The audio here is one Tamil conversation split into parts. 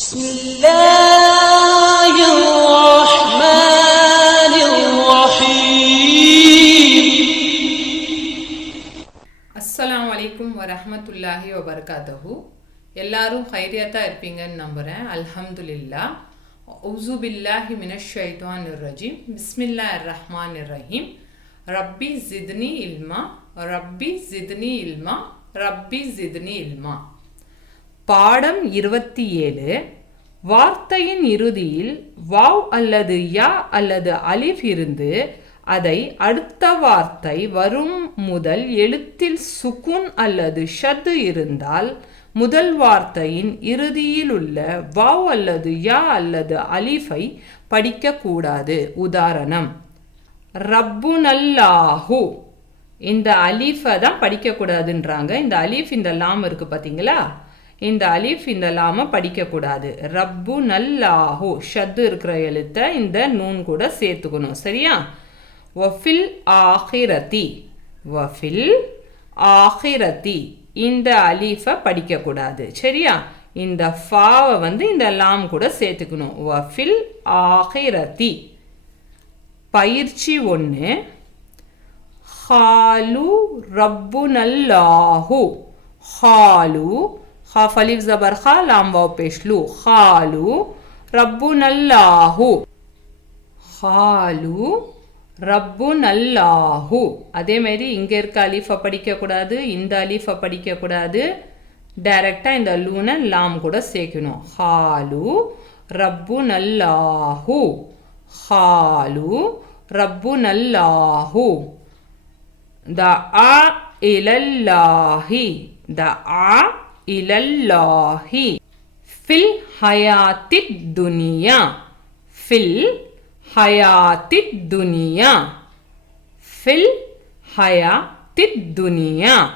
بسم الله الرحمن الرحيم. அஸ்ஸலாமு அலைக்கும் வரஹ்மத்துல்லாஹி வபரகாத்துஹு. எல்லாரும் ஹைரியாத்தா இருப்பீங்கன்னு நம்புகிறேன். அல்ஹம்துலில்லாஹ். அஊஸு பில்லாஹி மினஷ் ஷைத்தானிர் ரஜீம். பிஸ்மில்லாஹிர் ரஹ்மானிர் ரஹீம். ரப்பி ஜித்னி இல்மா, ரப்பி ஜித்னி இல்மா, ரப்பி ஜித்னி இல்மா. பாடம் 27. வார்த்தையின் இறுதியில் வாவ் அல்லது யா அல்லது அலிஃப் இருந்து அதை அடுத்த வார்த்தை வரும் முதல் எழுத்தில் சுகுன் அல்லது ஷத்து இருந்தால் முதல் வார்த்தையின் இறுதியில் உள்ள வாவ் அல்லது யா அல்லது அலிஃபை படிக்கக்கூடாது. உதாரணம், ரப்புனல்லாஹு. இந்த அலீஃபை தான் படிக்கக்கூடாதுன்றாங்க. இந்த அலீஃப் இந்த லாம் இருக்கு பார்த்தீங்களா, இந்த அலீஃப் இந்த லாம படிக்கக்கூடாது. ரப்பு நல்லாஹு ஷத்து இருக்கிற எழுத்தை இந்த நூன் கூட சேர்த்துக்கணும். சரியா? வஃபில் ஆஹிரதி, வஃபில் ஆஹிரதி இந்த அலீஃபை படிக்கக்கூடாது. சரியா? இந்த ஃபாவை இந்த லாம் கூட சேர்த்துக்கணும். வஃபில் ஆஹிரதி. பயிற்சி 1. ஹாலு ரப்பு நல்லாஹு. ஹாலு خاف الف زبر خا لام واو پیش لو. خالو ربنا الله. خالو ربنا الله. அதே மாதிரி இங்க இருக்க அலிஃபை படிக்க கூடாது, இந்த அலிஃபை படிக்க கூடாது. டைரக்டா இந்த லூன லாம் கூட சேர்க்கணும். خالو ربنا الله. خالو ربنا الله. دعا الى الله. دعا இலல்லாஹி. ஃபில் ஹயாத்தித் துனியா. ஃபில் ஹயாத்தித் துனியா. ஃபில் ஹயாத்தித் துனியா.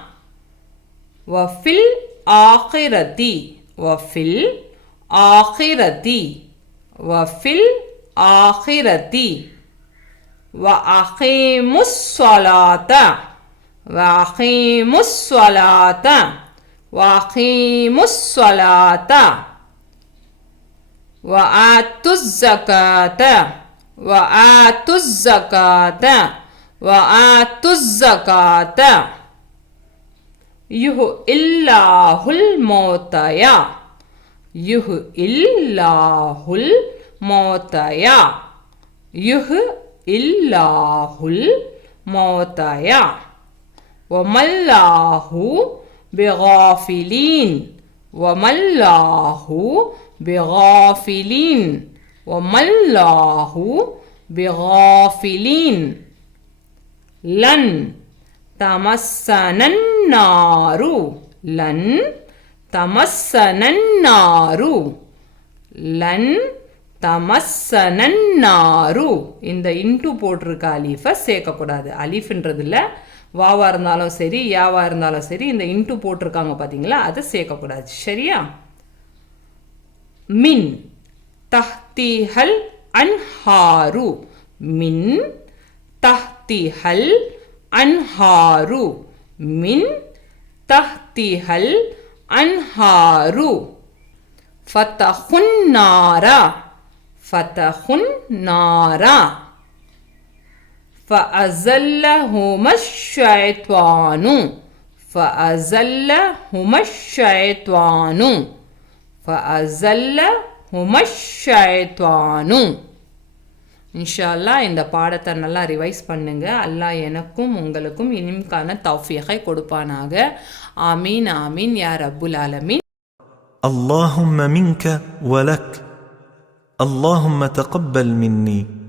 வஃபில் ஆகிரதி. வஃபில் ஆகிரதி. வஃபில் ஆகிரதி. வஅகீமுஸ் ஸலாத. வஅகீமுஸ் ஸலாத. وَأَقِيمُوا الصَّلَاةَ وَآتُوا الزَّكَاةَ وَآتُوا الزَّكَاةَ وَآتُوا الزَّكَاةَ. يُحْيِي اللَّهُ الْمَوْتَى. يُحْيِي اللَّهُ الْمَوْتَى. يُحْيِي اللَّهُ الْمَوْتَى. وَمَا اللَّهُ بغافلين. وما الله بغافلين. وما الله بغافلين. لن تمسنا النار. لن تمسنا النار. لن تمسنا النار. இந்த இன்டு போட்டிருக்க அலீஃபை சேர்க்கக்கூடாது. அலீஃப்ன்றதுல வாவா இருந்தாலும் சரி யாவா இருந்தாலும் சரி இந்த இன்டு போட்டிருக்காங்க பார்த்தீங்களா, அதை சேர்க்கக்கூடாது. சரியா? மின் தஹ்திஹல் அன்ஹாரு. மின் தஹ்திஹல் அன்ஹாரு. மின் தஹ்திஹல் அன்ஹாரு. ஃபதஹுன் நாரா. ஃபதஹுன் நாரா. فأزلهما الشيطان. فأزلهما الشيطان. فأزلهما الشيطان. இன்ஷால்லா இந்த பாடத்தை நல்லா ரிவைஸ் பண்ணுங்க. அல்லாஹ் எனக்கும் உங்களுக்கும் இனிம்கான தௌஃபீகை கொடுப்பானாக. ஆமீன் ஆமீன் யா ரப்புல் ஆலமீன். اللهم منك ولك. اللهم تقبل مني.